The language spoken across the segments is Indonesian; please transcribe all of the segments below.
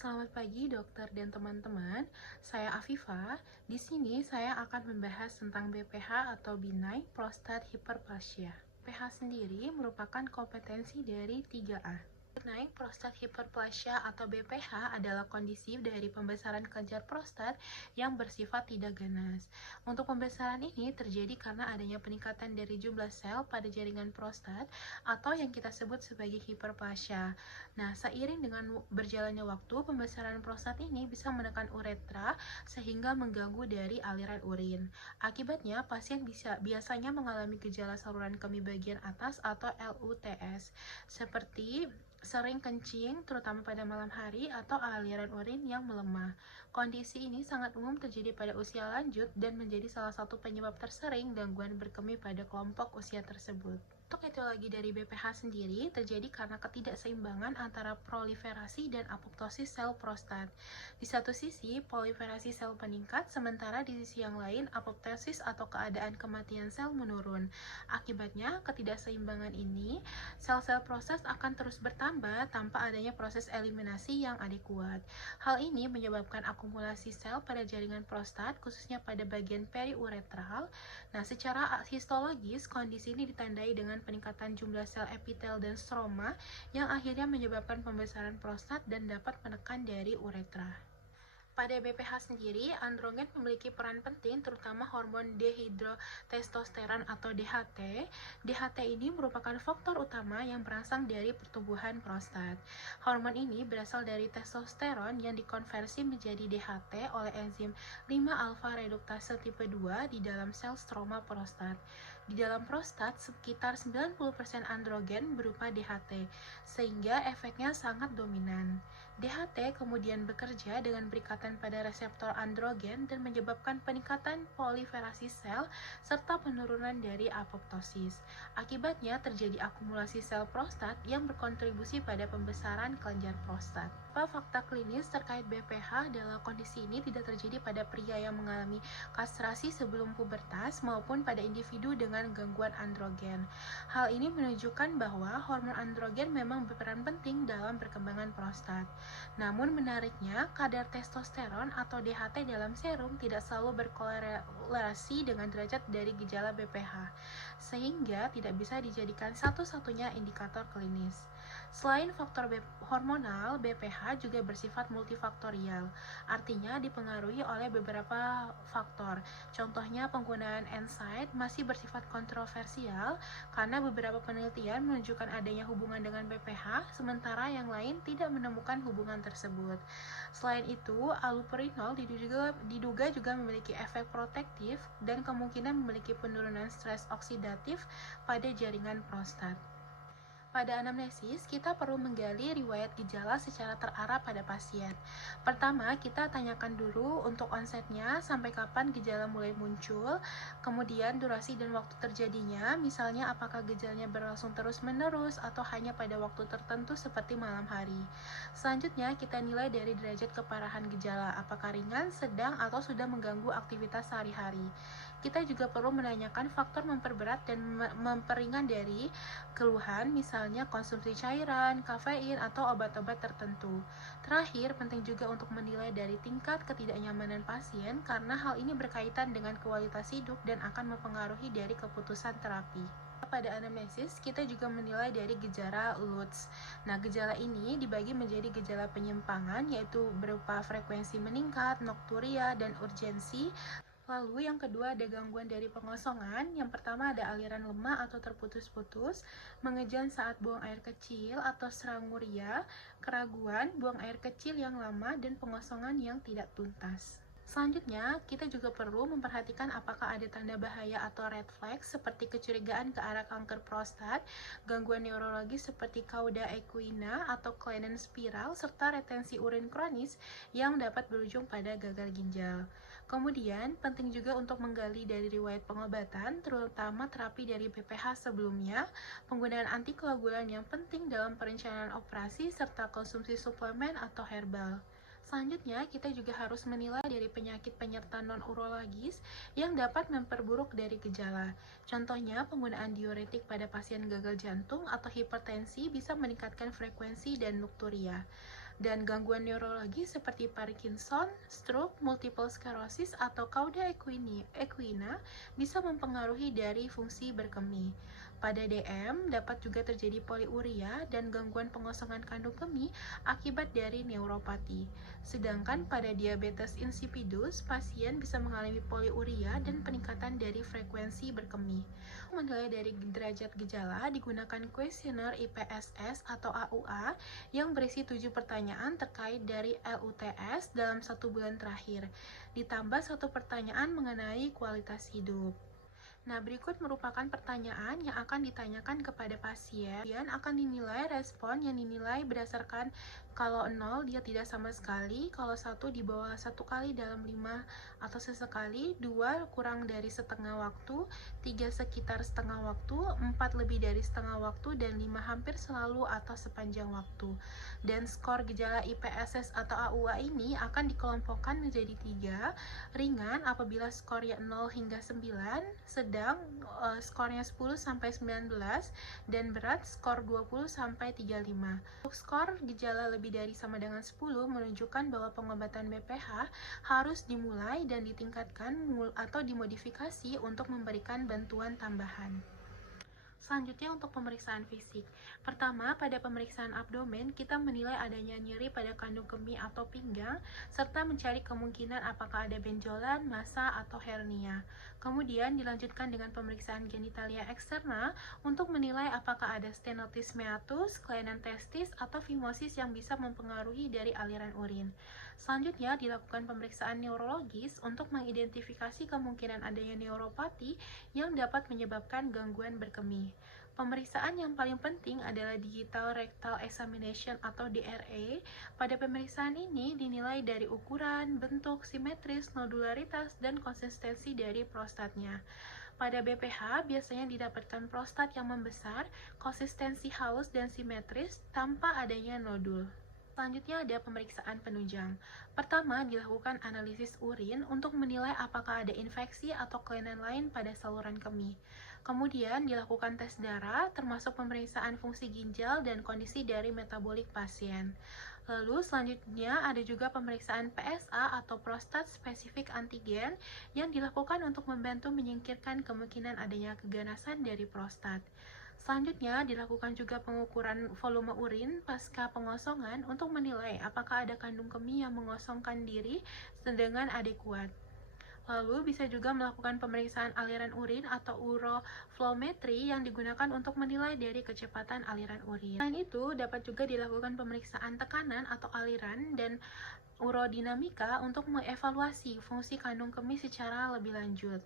Selamat pagi dokter dan teman-teman. Saya Afifa. Di sini saya akan membahas tentang BPH atau Benign Prostate Hyperplasia. BPH sendiri merupakan kompetensi dari 3A. Benign Prostate Hyperplasia atau BPH adalah kondisi dari pembesaran kelenjar prostat yang bersifat tidak ganas. Untuk pembesaran ini terjadi karena adanya peningkatan dari jumlah sel pada jaringan prostat atau yang kita sebut sebagai hiperplasia. Nah, seiring dengan berjalannya waktu, pembesaran prostat ini bisa menekan uretra sehingga mengganggu dari aliran urin. Akibatnya, pasien biasanya mengalami gejala saluran kemih bagian atas atau LUTS, seperti sering kencing, terutama pada malam hari, atau aliran urin yang melemah. Kondisi ini sangat umum terjadi pada usia lanjut dan menjadi salah satu penyebab tersering gangguan berkemih pada kelompok usia tersebut. Untuk etiologi dari BPH sendiri terjadi karena ketidakseimbangan antara proliferasi dan apoptosis sel prostat. Di satu sisi, proliferasi sel meningkat, sementara di sisi yang lain, apoptosis atau keadaan kematian sel menurun. Akibatnya, ketidakseimbangan ini, sel-sel prostat akan terus bertambah tanpa adanya proses eliminasi yang adekuat. Hal ini menyebabkan akumulasi sel pada jaringan prostat, khususnya pada bagian periuretral. Nah, secara histologis, kondisi ini ditandai dengan peningkatan jumlah sel epitel dan stroma yang akhirnya menyebabkan pembesaran prostat dan dapat menekan dari uretra. Pada BPH sendiri, androgen memiliki peran penting terutama hormon dehidrotestosteron atau DHT. DHT ini merupakan faktor utama yang berangsang dari pertumbuhan prostat. Hormon ini berasal dari testosteron yang dikonversi menjadi DHT oleh enzim 5-alfa reduktase tipe 2 di dalam sel stroma prostat. Di dalam prostat, sekitar 90% androgen berupa DHT, sehingga efeknya sangat dominan. DHT kemudian bekerja dengan berikatan pada reseptor androgen dan menyebabkan peningkatan proliferasi sel serta penurunan dari apoptosis. Akibatnya terjadi akumulasi sel prostat yang berkontribusi pada pembesaran kelenjar prostat. Fakta klinis terkait BPH adalah kondisi ini tidak terjadi pada pria yang mengalami kastrasi sebelum pubertas maupun pada individu dengan gangguan androgen. Hal ini menunjukkan bahwa hormon androgen memang berperan penting dalam perkembangan prostat. Namun menariknya, kadar testosteron atau DHT dalam serum tidak selalu berkorelasi dengan derajat dari gejala BPH, sehingga tidak bisa dijadikan satu-satunya indikator klinis. Selain faktor hormonal, BPH juga bersifat multifaktorial, artinya dipengaruhi oleh beberapa faktor. Contohnya penggunaan NSAID masih bersifat kontroversial karena beberapa penelitian menunjukkan adanya hubungan dengan BPH, sementara yang lain tidak menemukan hubungan tersebut. Selain itu, allopurinol diduga juga memiliki efek protektif dan kemungkinan memiliki penurunan stres oksidatif pada jaringan prostat. Pada anamnesis, kita perlu menggali riwayat gejala secara terarah pada pasien. Pertama, kita tanyakan dulu untuk onsetnya, sampai kapan gejala mulai muncul, kemudian durasi dan waktu terjadinya, misalnya apakah gejalanya berlangsung terus-menerus atau hanya pada waktu tertentu seperti malam hari. Selanjutnya, kita nilai dari derajat keparahan gejala, apakah ringan, sedang, atau sudah mengganggu aktivitas sehari-hari. Kita juga perlu menanyakan faktor memperberat dan memperingan dari keluhan, misalnya konsumsi cairan, kafein, atau obat-obat tertentu. Terakhir, penting juga untuk menilai dari tingkat ketidaknyamanan pasien karena hal ini berkaitan dengan kualitas hidup dan akan mempengaruhi dari keputusan terapi. Pada anamnesis, kita juga menilai dari gejala LUTS. Nah, gejala ini dibagi menjadi gejala penyimpangan, yaitu berupa frekuensi meningkat, nokturia, dan urgensi. Lalu yang kedua ada gangguan dari pengosongan. Yang pertama ada aliran lemah atau terputus-putus, mengejan saat buang air kecil atau stranguria, keraguan, buang air kecil yang lama, dan pengosongan yang tidak tuntas. Selanjutnya, kita juga perlu memperhatikan apakah ada tanda bahaya atau red flag seperti kecurigaan ke arah kanker prostat, gangguan neurologis seperti cauda equina atau Clennon spiral, serta retensi urin kronis yang dapat berujung pada gagal ginjal. Kemudian, penting juga untuk menggali dari riwayat pengobatan, terutama terapi dari BPH sebelumnya, penggunaan antikoagulan yang penting dalam perencanaan operasi, serta konsumsi suplemen atau herbal. Selanjutnya, kita juga harus menilai dari penyakit penyerta non-urologis yang dapat memperburuk dari gejala. Contohnya, penggunaan diuretik pada pasien gagal jantung atau hipertensi bisa meningkatkan frekuensi dan nukturia. Dan gangguan neurologi seperti Parkinson, stroke, multiple sclerosis, atau cauda equina bisa mempengaruhi dari fungsi berkemih. Pada DM, dapat juga terjadi poliuria dan gangguan pengosongan kandung kemih akibat dari neuropati. Sedangkan pada diabetes insipidus, pasien bisa mengalami poliuria dan peningkatan dari frekuensi berkemih. Menilai dari derajat gejala, digunakan kuesioner IPSS atau AUA yang berisi 7 pertanyaan terkait dari LUTS dalam 1 bulan terakhir, ditambah 1 pertanyaan mengenai kualitas hidup. Nah, berikut merupakan pertanyaan yang akan ditanyakan kepada pasien. Kemudian akan dinilai respon yang dinilai berdasarkan kalau 0 dia tidak sama sekali, kalau 1 di bawah 1 kali dalam 5 atau sesekali, 2 kurang dari setengah waktu, 3 sekitar setengah waktu, 4 lebih dari setengah waktu, dan 5 hampir selalu atau sepanjang waktu. Dan skor gejala IPSS atau AUA ini akan dikelompokkan menjadi 3, ringan apabila skornya 0 hingga 9, sedang skornya 10 sampai 19, dan berat skor 20 sampai 35. Untuk skor gejala lebih dari sama dengan 10 menunjukkan bahwa pengobatan BPH harus dimulai dan ditingkatkan atau dimodifikasi untuk memberikan bantuan tambahan. Selanjutnya untuk pemeriksaan fisik. Pertama, pada pemeriksaan abdomen, kita menilai adanya nyeri pada kandung kemih atau pinggang, serta mencari kemungkinan apakah ada benjolan, massa, atau hernia. Kemudian dilanjutkan dengan pemeriksaan genitalia eksterna untuk menilai apakah ada stenosis meatus, kelainan testis, atau fimosis yang bisa mempengaruhi dari aliran urin. Selanjutnya dilakukan pemeriksaan neurologis untuk mengidentifikasi kemungkinan adanya neuropati yang dapat menyebabkan gangguan berkemih. Pemeriksaan yang paling penting adalah digital rectal examination atau DRE. Pada pemeriksaan ini dinilai dari ukuran, bentuk, simetris, nodularitas, dan konsistensi dari prostatnya. Pada BPH biasanya didapatkan prostat yang membesar, konsistensi halus dan simetris tanpa adanya nodul. Selanjutnya ada pemeriksaan penunjang. Pertama, dilakukan analisis urin untuk menilai apakah ada infeksi atau kelainan lain pada saluran kemih. Kemudian dilakukan tes darah, termasuk pemeriksaan fungsi ginjal dan kondisi dari metabolik pasien. Lalu selanjutnya ada juga pemeriksaan PSA atau prostat specific antigen yang dilakukan untuk membantu menyingkirkan kemungkinan adanya keganasan dari prostat. Selanjutnya, dilakukan juga pengukuran volume urin pasca pengosongan untuk menilai apakah ada kandung kemih yang mengosongkan diri dengan adekuat. Lalu bisa juga melakukan pemeriksaan aliran urin atau uroflowmetry yang digunakan untuk menilai dari kecepatan aliran urin. Selain itu, dapat juga dilakukan pemeriksaan tekanan atau aliran dan urodinamika untuk mengevaluasi fungsi kandung kemih secara lebih lanjut.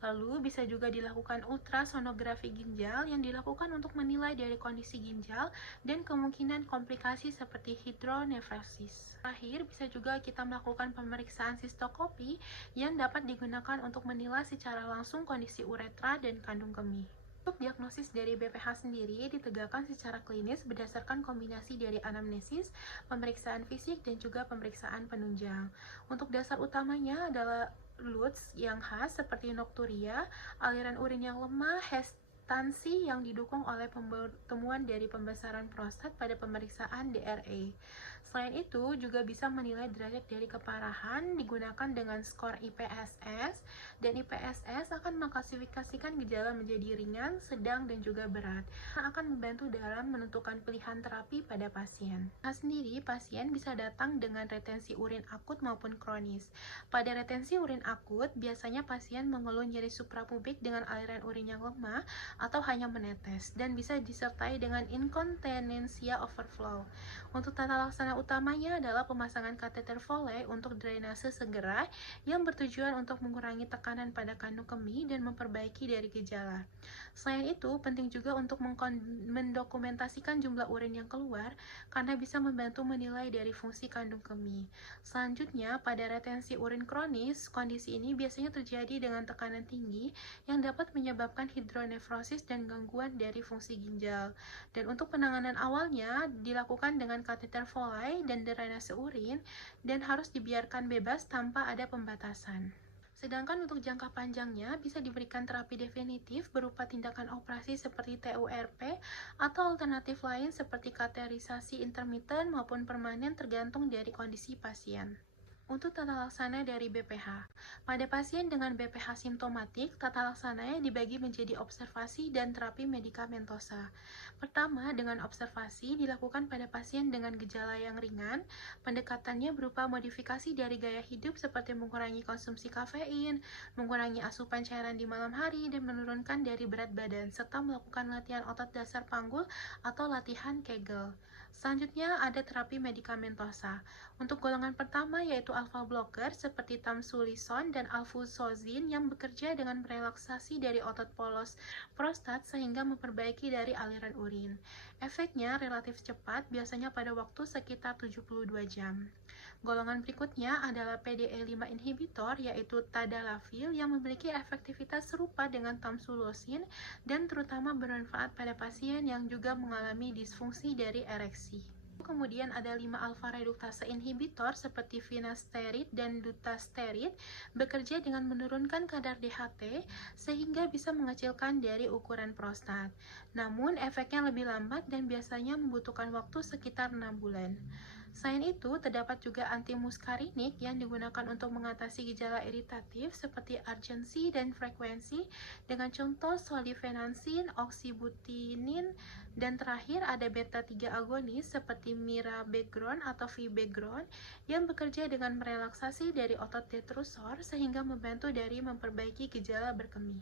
Lalu bisa juga dilakukan ultrasonografi ginjal yang dilakukan untuk menilai dari kondisi ginjal dan kemungkinan komplikasi seperti hidronefrosis. Terakhir, bisa juga kita melakukan pemeriksaan sistoskopi yang dapat digunakan untuk menilai secara langsung kondisi uretra dan kandung kemih. Untuk diagnosis dari BPH sendiri ditegakkan secara klinis berdasarkan kombinasi dari anamnesis, pemeriksaan fisik, dan juga pemeriksaan penunjang. Untuk dasar utamanya adalah LUTS yang khas seperti nokturia, aliran urin yang lemah, histansi yang didukung oleh temuan dari pembesaran prostat pada pemeriksaan DRE. Selain itu, juga bisa menilai derajat dari keparahan digunakan dengan skor IPSS, dan IPSS akan mengklasifikasikan gejala menjadi ringan, sedang, dan juga berat, yang akan membantu dalam menentukan pilihan terapi pada pasien. Nah, sendiri, pasien bisa datang dengan retensi urin akut maupun kronis. Pada retensi urin akut, biasanya pasien mengeluh nyeri suprapubik dengan aliran urin yang lemah atau hanya menetes, dan bisa disertai dengan inkontinensia overflow. Untuk tata laksana utamanya adalah pemasangan kateter Foley untuk drainase segera yang bertujuan untuk mengurangi tekanan pada kandung kemih dan memperbaiki dari gejala. Selain itu, penting juga untuk mendokumentasikan jumlah urin yang keluar karena bisa membantu menilai dari fungsi kandung kemih. Selanjutnya, pada retensi urin kronis, kondisi ini biasanya terjadi dengan tekanan tinggi yang dapat menyebabkan hidronefrosis dan gangguan dari fungsi ginjal. Dan untuk penanganan awalnya dilakukan dengan kateter Foley dan drainase urin dan harus dibiarkan bebas tanpa ada pembatasan. Sedangkan untuk jangka panjangnya bisa diberikan terapi definitif berupa tindakan operasi seperti TURP atau alternatif lain seperti kateterisasi intermittent maupun permanen tergantung dari kondisi pasien. Untuk tata laksana dari BPH. Pada pasien dengan BPH simptomatik, tata laksananya dibagi menjadi observasi dan terapi medikamentosa. Pertama, dengan observasi dilakukan pada pasien dengan gejala yang ringan. Pendekatannya berupa modifikasi dari gaya hidup seperti mengurangi konsumsi kafein, mengurangi asupan cairan di malam hari, dan menurunkan dari berat badan, serta melakukan latihan otot dasar panggul atau latihan Kegel. Selanjutnya ada terapi medikamentosa. Untuk golongan pertama yaitu alpha blocker seperti tamsulisin dan alfuzosin yang bekerja dengan merelaksasi dari otot polos prostat sehingga memperbaiki dari aliran urin. Efeknya relatif cepat, biasanya pada waktu sekitar 72 jam. Golongan berikutnya adalah PDE5 inhibitor yaitu tadalafil yang memiliki efektivitas serupa dengan tamsulosin dan terutama bermanfaat pada pasien yang juga mengalami disfungsi dari ereksi. Kemudian ada 5 alfa reduktase inhibitor seperti finasterid dan dutasterid bekerja dengan menurunkan kadar DHT sehingga bisa mengecilkan dari ukuran prostat. Namun efeknya lebih lambat dan biasanya membutuhkan waktu sekitar 6 bulan. Selain itu, terdapat juga antimuskarinik yang digunakan untuk mengatasi gejala iritatif seperti urgensi dan frekuensi dengan contoh solifenansin, oxybutinin, dan terakhir ada beta-3 agonis seperti mirabegron atau vibegron yang bekerja dengan merelaksasi dari otot detrusor sehingga membantu dari memperbaiki gejala berkemih.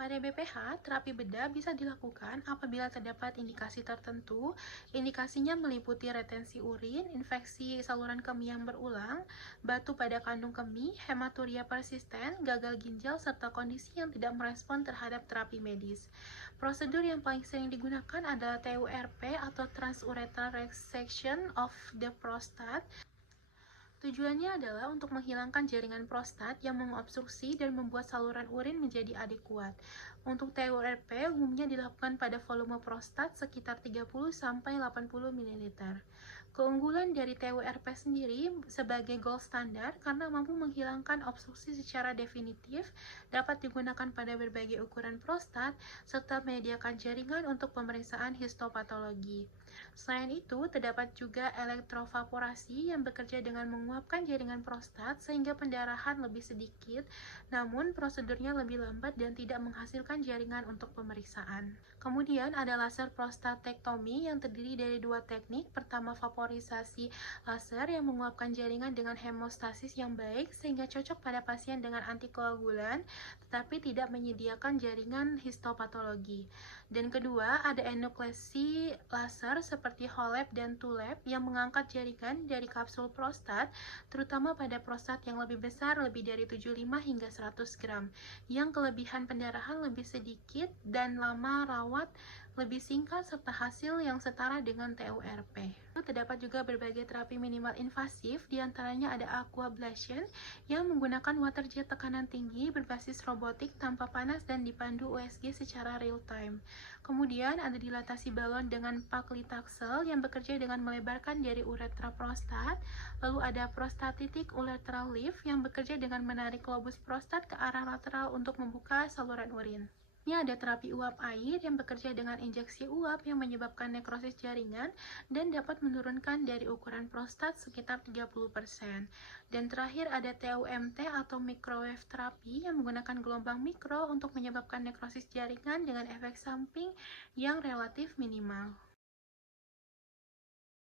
Pada BPH, terapi bedah bisa dilakukan apabila terdapat indikasi tertentu. Indikasinya meliputi retensi urin, infeksi saluran kemih yang berulang, batu pada kandung kemih, hematuria persisten, gagal ginjal, serta kondisi yang tidak merespon terhadap terapi medis. Prosedur yang paling sering digunakan adalah TURP atau transurethral resection of the prostate. Tujuannya adalah untuk menghilangkan jaringan prostat yang mengobstruksi dan membuat saluran urin menjadi adekuat. Untuk TURP umumnya dilakukan pada volume prostat sekitar 30-80 ml. Keunggulan dari TURP sendiri sebagai gold standar karena mampu menghilangkan obstruksi secara definitif, dapat digunakan pada berbagai ukuran prostat, serta menyediakan jaringan untuk pemeriksaan histopatologi. Selain itu, terdapat juga elektrovaporasi yang bekerja dengan menguapkan jaringan prostat sehingga pendarahan lebih sedikit, namun prosedurnya lebih lambat dan tidak menghasilkan jaringan untuk pemeriksaan. Kemudian ada laser prostatektomi yang terdiri dari 2 teknik. Pertama, vaporisasi laser yang menguapkan jaringan dengan hemostasis yang baik sehingga cocok pada pasien dengan antikoagulan, tetapi tidak menyediakan jaringan histopatologi. Dan kedua, ada enuklesi laser seperti HOLEP dan TULEP yang mengangkat jaringan dari kapsul prostat, terutama pada prostat yang lebih besar, lebih dari 75 hingga 100 gram, yang kelebihan pendarahan lebih sedikit dan lama rawat lebih singkat serta hasil yang setara dengan TURP. Terdapat juga berbagai terapi minimal invasif, diantaranya ada aquablation yang menggunakan water jet tekanan tinggi berbasis robotik tanpa panas dan dipandu USG secara real time. Kemudian ada dilatasi balon dengan paclitaxel yang bekerja dengan melebarkan dari uretra prostat. Lalu ada prostatitic uretral lift yang bekerja dengan menarik lobus prostat ke arah lateral untuk membuka saluran urin. Ini ada terapi uap air yang bekerja dengan injeksi uap yang menyebabkan nekrosis jaringan dan dapat menurunkan dari ukuran prostat sekitar 30%. Dan terakhir ada TUMT atau microwave terapi yang menggunakan gelombang mikro untuk menyebabkan nekrosis jaringan dengan efek samping yang relatif minimal.